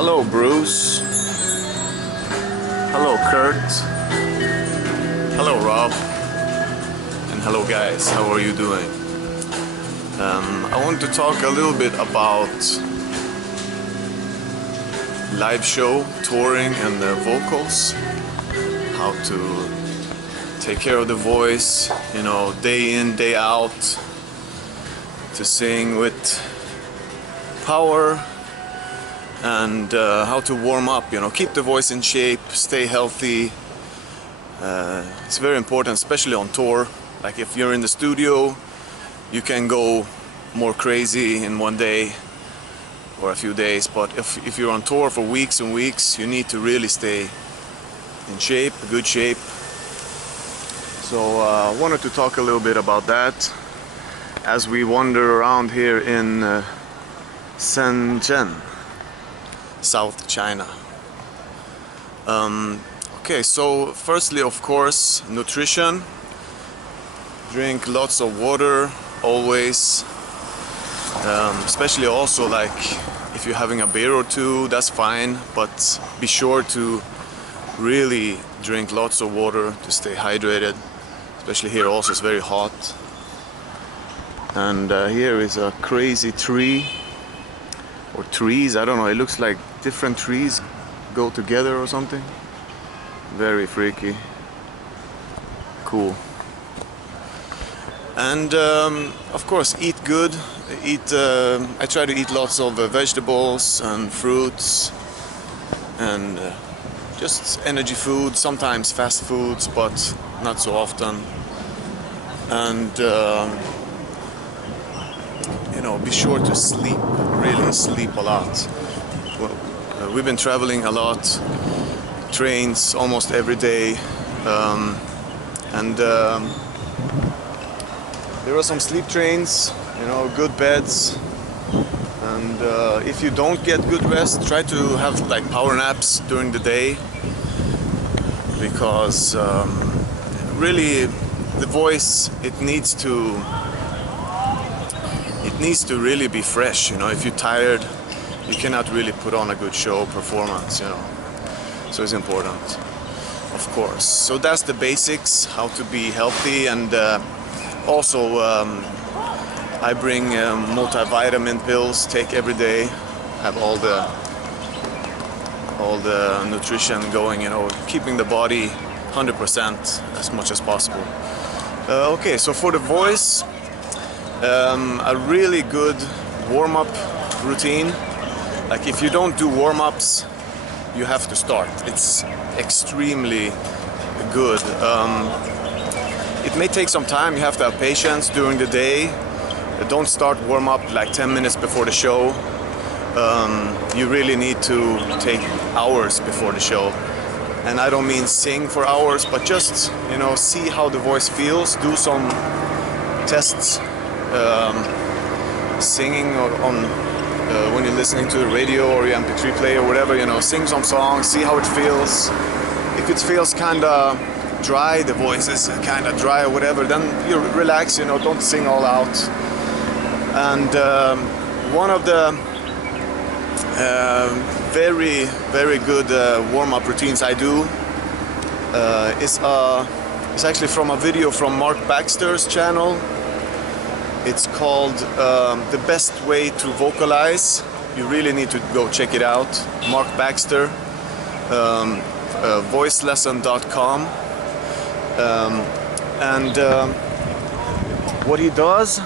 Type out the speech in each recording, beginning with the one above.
Hello Bruce. Hello Kurt. Hello Rob. And hello guys, how are you doing? I want to talk a little bit about live show, touring and the vocals. How to take care of the voice, you know, day in, day out. To sing with power. And how to warm up, you know, keep the voice in shape, stay healthy. It's very important, especially on tour. Like if you're in the studio, you can go more crazy in one day or a few days, but if you're on tour for weeks and weeks, you need to really stay in shape, good shape. So I wanted to talk a little bit about that as we wander around here in Shenzhen, South China. Okay, so firstly, of course, nutrition. Drink lots of water, always. Especially also, like, if you're having a beer or two, that's fine, but be sure to really drink lots of water to stay hydrated. Especially here also, it's very hot. And here is a crazy tree. Or trees, I don't know, it looks like different trees go together or something. Very freaky. Cool. And of course, eat good. I try to eat lots of vegetables and fruits and just energy food, sometimes fast foods, but not so often. And you know, be sure to sleep, really sleep a lot. Well, we've been traveling a lot, trains almost every day, and there are some sleep trains, you know, good beds, and if you don't get good rest, try to have like power naps during the day, because really the voice, it needs to really be fresh, you know. If you're tired, you cannot really put on a good show performance, you know. So it's important, of course. So that's the basics, how to be healthy. And also I bring multivitamin pills, take every day, have all the nutrition going, you know, keeping the body 100% as much as possible. Okay, so for the voice, a really good warm-up routine. Like if you don't do warm-ups, you have to start. It's extremely good. It may take some time, you have to have patience during the day. Don't start warm-up like 10 minutes before the show. You really need to take hours before the show. And I don't mean sing for hours, but just, you know, see how the voice feels, do some tests. Singing on when you're listening to the radio or your MP3 player or whatever, you know, sing some songs, see how it feels. If it feels kind of dry, the voice is kind of dry or whatever, then you relax, you know, don't sing all out. And one of the very, very good warm-up routines I do is actually from a video from Mark Baxter's channel. It's called The Best Way to Vocalize. You really need to go check it out. Mark Baxter, voicelesson.com. And what he does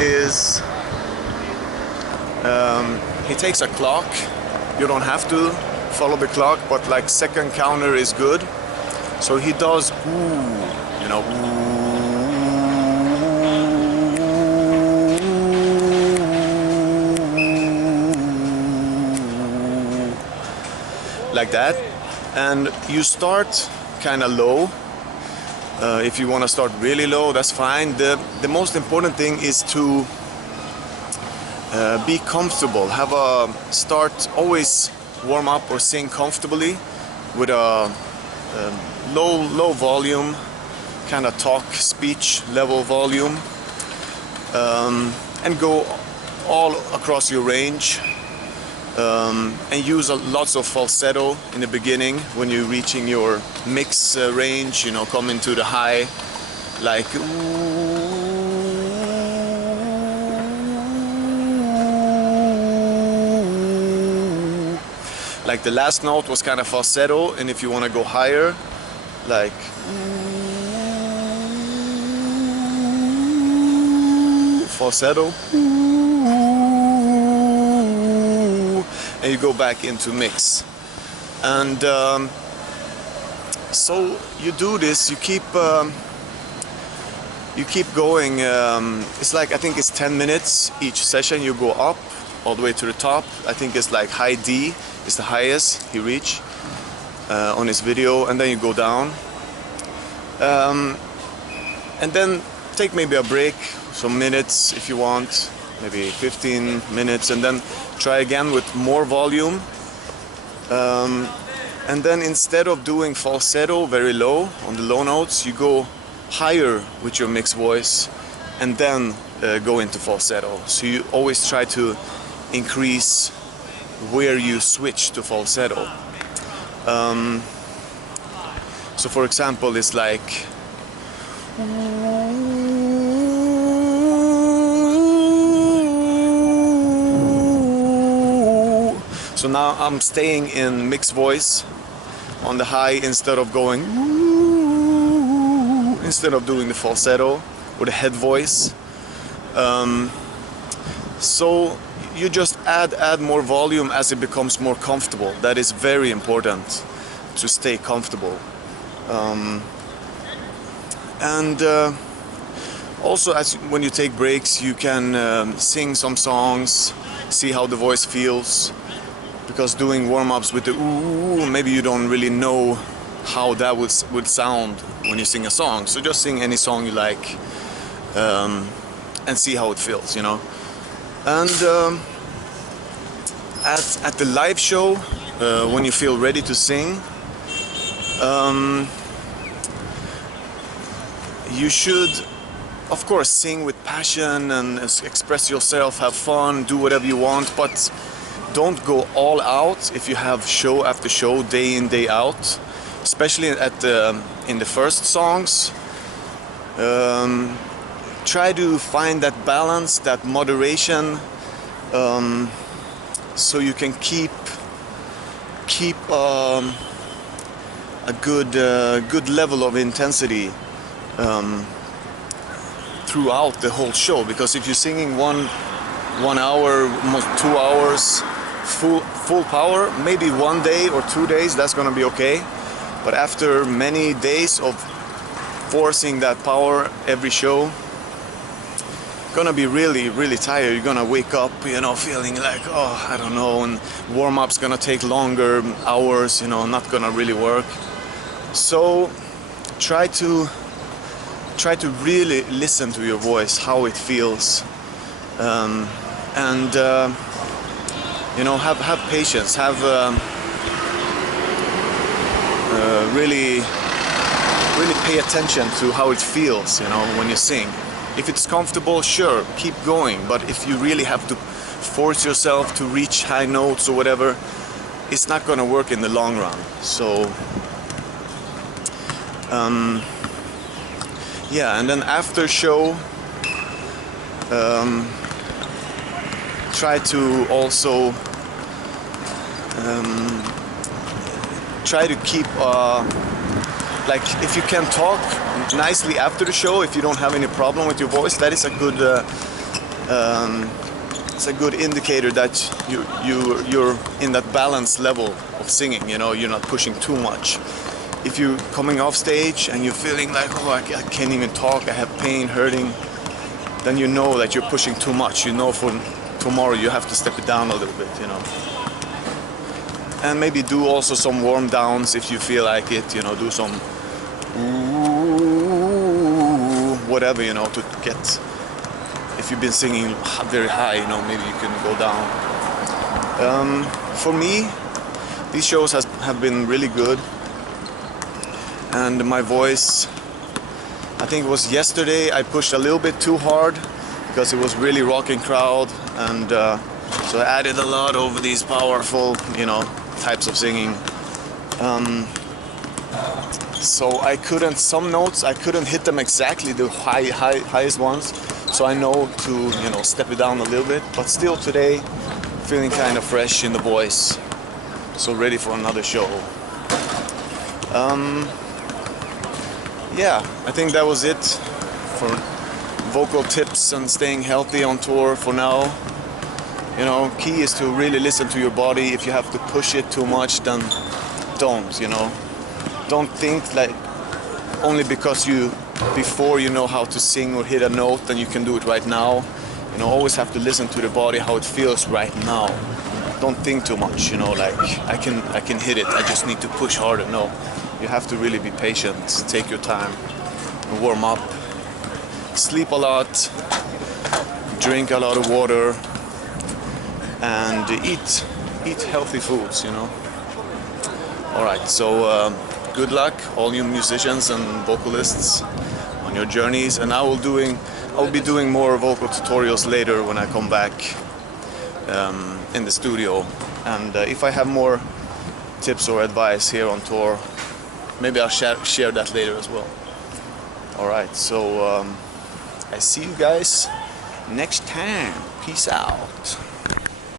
is he takes a clock. You don't have to follow the clock, but like second counter is good. So he does ooh, you know, ooh, like that, and you start kind of low. If you want to start really low, that's fine. The most important thing is to be comfortable. Have a start, always warm up or sing comfortably with a low volume, kind of talk, speech level volume, and go all across your range. and use lots of falsetto in the beginning when you're reaching your mix range, you know, come into the high, like like the last note was kind of falsetto, and if you want to go higher, like falsetto, and you go back into mix. And so you do this, you keep going. It's like, I think it's 10 minutes each session. You go up all the way to the top. I think it's like high D is the highest he reached on his video, and then you go down, and then take maybe a break, some minutes if you want, maybe 15 minutes, and then try again with more volume. And then instead of doing falsetto very low on the low notes, you go higher with your mixed voice and then go into falsetto. So you always try to increase where you switch to falsetto. So for example, it's like so now I'm staying in mixed voice on the high instead of going instead of doing the falsetto or the head voice. So you just add more volume as it becomes more comfortable. That is very important, to stay comfortable. Also, when you take breaks, you can sing some songs, see how the voice feels. Because doing warm-ups with the ooh, maybe you don't really know how that would sound when you sing a song. So just sing any song you like, and see how it feels, you know. And at the live show, when you feel ready to sing, you should, of course, sing with passion and express yourself, have fun, do whatever you want, but don't go all out if you have show after show, day in, day out. Especially in the first songs. Try to find that balance, that moderation, so you can keep a good level of intensity throughout the whole show. Because if you're singing one hour, almost 2 hours, full power, maybe 1 day or 2 days, that's gonna be okay. But after many days of forcing that power every show, gonna be really tired. You're gonna wake up, you know, feeling like, oh, I don't know, and warm-up's gonna take longer, hours, you know, not gonna really work. So try to really listen to your voice, how it feels, and you know, have patience, have really pay attention to how it feels, you know, when you sing. If it's comfortable, sure, keep going. But if you really have to force yourself to reach high notes or whatever, it's not gonna work in the long run. So yeah, and then after show, try to also try to keep like, if you can talk nicely after the show, if you don't have any problem with your voice, that is a good it's a good indicator that you're in that balanced level of singing, you know, you're not pushing too much. If you're coming off stage and you're feeling like, oh, I can't even talk, I have pain, hurting, then you know that you're pushing too much. You know for tomorrow you have to step it down a little bit, you know. And maybe do also some warm downs if you feel like it, you know, do some ooh, whatever, you know, to get, if you've been singing very high, you know, maybe you can go down. For me, these shows have been really good. And my voice, I think it was yesterday, I pushed a little bit too hard because it was really rocking crowd, and So I added a lot over these powerful, you know, types of singing. So I couldn't, some notes, I couldn't hit them exactly, the highest ones. So I know to, you know, step it down a little bit. But still today, feeling kind of fresh in the voice. So ready for another show. Yeah, I think that was it for vocal tips and staying healthy on tour for now. You know, key is to really listen to your body. If you have to push it too much, then don't, you know. Don't think like only because before you know how to sing or hit a note, then you can do it right now. You know, always have to listen to the body, how it feels right now. Don't think too much, you know, like I can hit it, I just need to push harder. No, you have to really be patient, take your time, warm up, sleep a lot, drink a lot of water, and eat healthy foods, you know. All right, so good luck, all you musicians and vocalists, on your journeys. And I will be doing more vocal tutorials later when I come back in the studio. And if I have more tips or advice here on tour, maybe I'll share that later as well. All right, so I see you guys next time. Peace out.